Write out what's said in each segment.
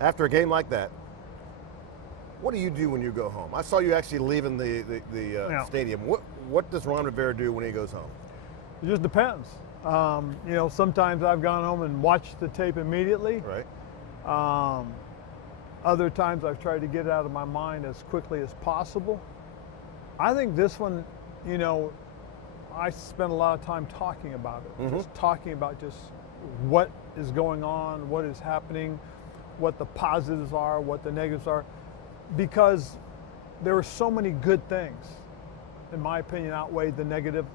After a game like that, what do you do when you go home? I saw you actually leaving the stadium. What does Ron Rivera do when he goes home? It just depends. Sometimes I've gone home and watched the tape immediately. Right. Other times I've tried to get it out of my mind as quickly as possible. I think this one, I spent a lot of time talking about it. Just talking about just what is going on, what is happening, what the positives are, what the negatives are, because there were so many good things, in my opinion, outweighed the negative,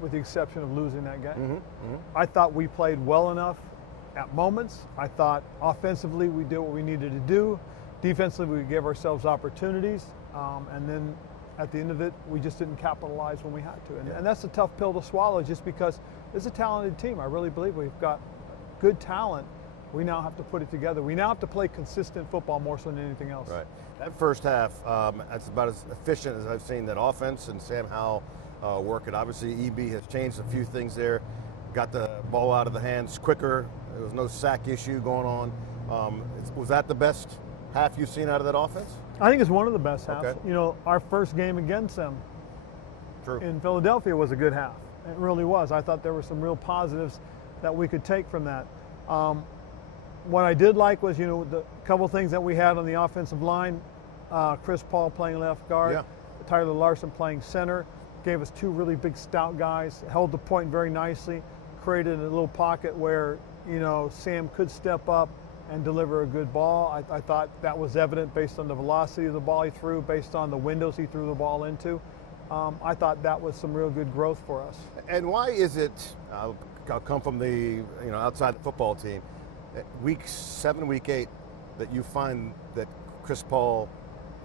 with the exception of losing that game. I thought we played well enough at moments. I thought offensively we did what we needed to do. Defensively we gave ourselves opportunities, and then at the end of it we just didn't capitalize when we had to. And that's a tough pill to swallow, just because it's a talented team. I really believe we've got good talent. We now have to put it together. We now have to play consistent football more so than anything else. Right. That first half, that's about as efficient as I've seen that offense and Sam Howell work it. Obviously, EB has changed a few things there. Got the ball out of the hands quicker. There was no sack issue going on. Was that the best half you've seen out of that offense? I think it's one of the best halves. Okay. Our first game against them in Philadelphia was a good half. It really was. I thought there were some real positives that we could take from that. What I did like was, the couple things that we had on the offensive line. Chris Paul playing left guard, Tyler Larson playing center, gave us two really big stout guys, held the point very nicely, created a little pocket where, Sam could step up and deliver a good ball. I thought that was evident based on the velocity of the ball he threw, based on the windows he threw the ball into. I thought that was some real good growth for us. And why is it, I'll come from the, outside the football team, week 7, week 8, that you find that Chris Paul,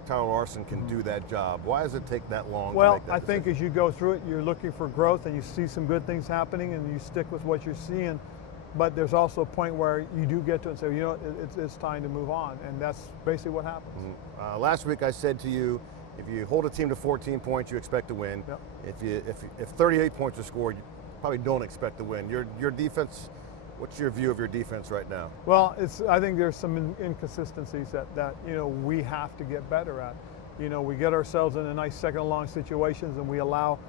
Tyler Larson can do that job? Why does it take that long to make that I think as you go through it, you're looking for growth and you see some good things happening and you stick with what you're seeing. But there's also a point where you do get to it and say, it's time to move on. And that's basically what happens. Last week I said to you, if you hold a team to 14 points, you expect to win. Yep. If 38 points are scored, you probably don't expect to win. Your defense, what's your view of your defense right now? Well, I think there's some inconsistencies that we have to get better at. We get ourselves in a nice second and long situations and we allow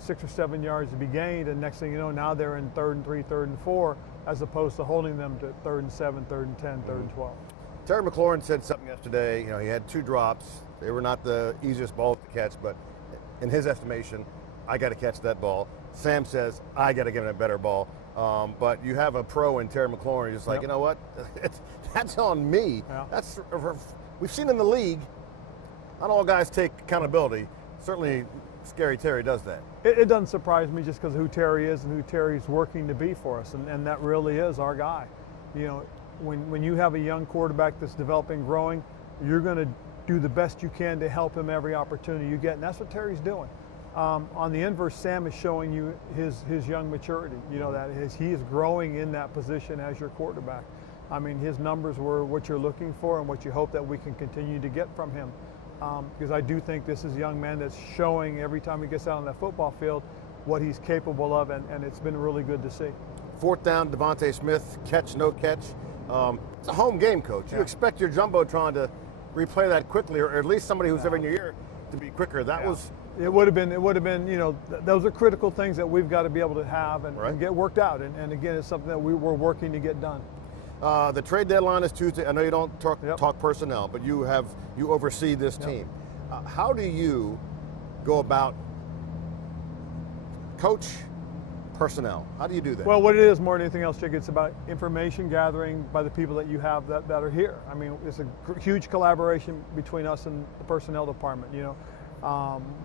6 or 7 yards to be gained, and next thing you know, now they're in 3rd and 3, 3rd and 4, as opposed to holding them to 3rd and 7, 3rd and 10, 3rd and 12. Terry McLaurin said something yesterday. He had 2 drops. They were not the easiest balls to catch, but in his estimation, I got to catch that ball. Sam says, I got to give him a better ball. But you have a pro in Terry McLaurin who's like, you know what? That's on me. Yeah. We've seen in the league, not all guys take accountability. Certainly, Scary Terry does that. It doesn't surprise me just because of who Terry is and who Terry's working to be for us, and that really is our guy. When you have a young quarterback that's developing, growing, you're going to do the best you can to help him every opportunity you get, and that's what Terry's doing. On the inverse, Sam is showing you his young maturity. He is growing in that position as your quarterback. I mean, his numbers were what you're looking for and what you hope that we can continue to get from him. Because I do think this is a young man that's showing every time he gets out on that football field what he's capable of, and it's been really good to see. 4th down, Devontae Smith, catch, no catch. It's a home game, Coach. You expect your Jumbotron to replay that quickly, or at least somebody who's ever in your ear to be quicker. It would have been, those are critical things that we've got to be able to have and get worked out. And again, it's something that we're working to get done. The trade deadline is Tuesday. I know you don't talk personnel, but you oversee this team. How do you go about coach personnel? How do you do that? Well, what it is more than anything else, Jake, it's about information gathering by the people that you have that are here. I mean, it's a huge collaboration between us and the personnel department.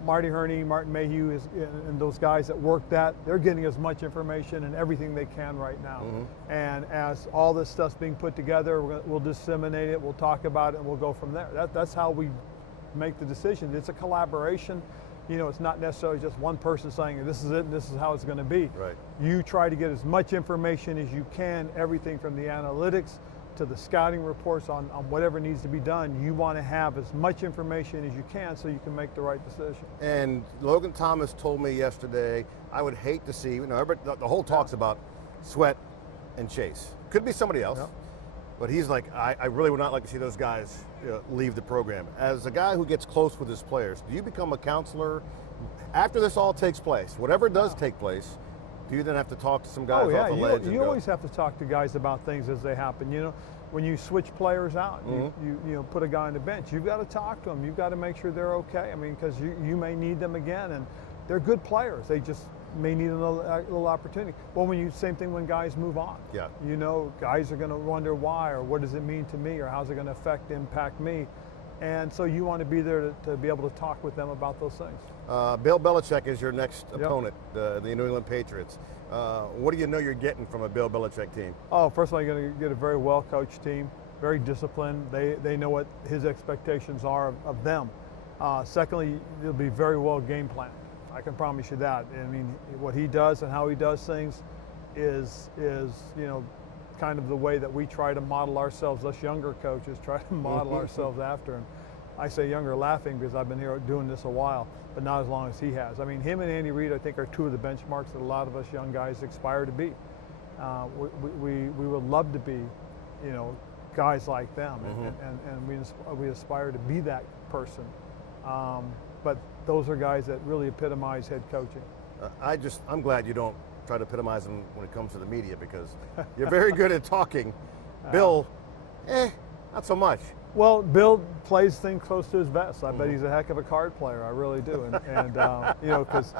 Marty Herney, Martin Mayhew, and those guys that work that, they're getting as much information and everything they can right now. And as all this stuff's being put together, we'll disseminate it, we'll talk about it, and we'll go from there. That's how we make the decisions. It's a collaboration. It's not necessarily just one person saying, this is it, and this is how it's going to be. Right. You try to get as much information as you can, everything from the analytics to the scouting reports on whatever needs to be done. You want to have as much information as you can so you can make the right decision. And Logan Thomas told me yesterday, I would hate to see, the whole talk's about Sweat and Chase. Could be somebody else. But he's like, I really would not like to see those guys leave the program. As a guy who gets close with his players, do you become a counselor after this all takes place? Whatever does take place, do you then have to talk to some guys off the ledge? You always have to talk to guys about things as they happen. You know, when you switch players out, you put a guy on the bench, you've got to talk to them. You've got to make sure they're okay. I mean, because you may need them again, and they're good players. They just may need a little opportunity. Well, same thing when guys move on. Yeah. You know, guys are going to wonder why, or what does it mean to me, or how's it going to impact me. And so you want to be there to be able to talk with them about those things. Bill Belichick is your next opponent, the New England Patriots. What do you know you're getting from a Bill Belichick team? Oh, first of all, you're going to get a very well-coached team, very disciplined. They know what his expectations are of them. Secondly, it'll be very well game planned. I can promise you that. I mean, what he does and how he does things is kind of the way that we try to model ourselves. Us younger coaches try to model ourselves after. And I say younger laughing because I've been here doing this a while, but not as long as he has. I mean, him and Andy Reid, I think, are two of the benchmarks that a lot of us young guys aspire to be. We would love to be, guys like them, and we aspire to be that person. But those are guys that really epitomize head coaching. I'm glad you don't try to epitomize them when it comes to the media, because you're very good at talking. Bill, not so much. Well, Bill plays things close to his vest. I bet he's a heck of a card player. I really do. And because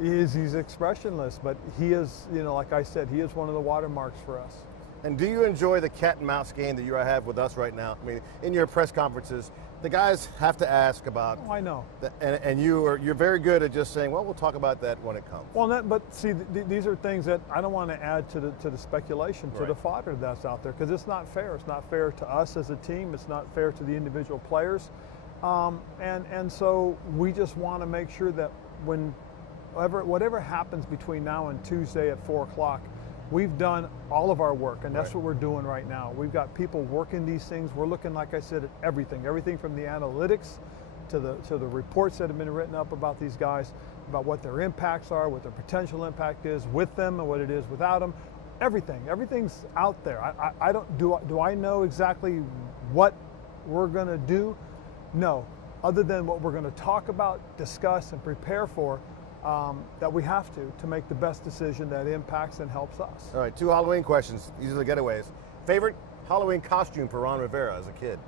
he's expressionless, but he is, like I said, he is one of the watermarks for us. And do you enjoy the cat and mouse game that you have with us right now? I mean, in your press conferences, the guys have to ask about. Oh, I know. And you're very good at just saying, well, we'll talk about that when it comes. Well, but see, these are things that I don't want to add to the speculation, to the fodder that's out there, because it's not fair. It's not fair to us as a team. It's not fair to the individual players. And so we just want to make sure that whatever happens between now and Tuesday at 4 o'clock, we've done all of our work, and that's what we're doing right now. We've got people working these things. We're looking, like I said, at everything from the analytics to the reports that have been written up about these guys, about what their impacts are, what their potential impact is with them and what it is without them. Everything's out there. Do I know exactly what we're going to do? No, other than what we're going to talk about, discuss, and prepare for. That we have to make the best decision that impacts and helps us. All right, 2 Halloween questions. These are the getaways. Favorite Halloween costume for Ron Rivera as a kid?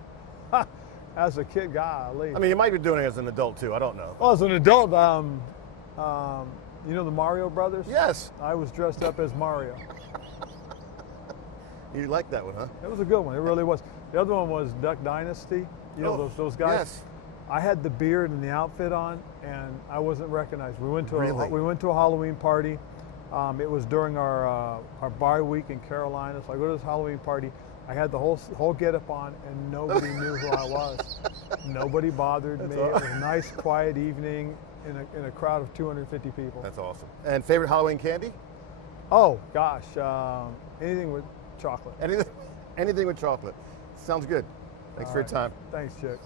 As a kid, golly. I mean, you might be doing it as an adult too. I don't know. Well, as an adult, the Mario Brothers? Yes. I was dressed up as Mario. You like that one, huh? It was a good one. It really was. The other one was Duck Dynasty. Those guys. Yes. I had the beard and the outfit on, and I wasn't recognized. We went to a Halloween party. It was during our bye week in Carolina. So I go to this Halloween party. I had the whole getup on, and nobody knew who I was. Nobody bothered me. It was a nice, quiet evening in a crowd of 250 people. That's awesome. And favorite Halloween candy? Oh gosh, anything with chocolate. Anything with chocolate. Sounds good. Thanks for your time. Thanks, Chick.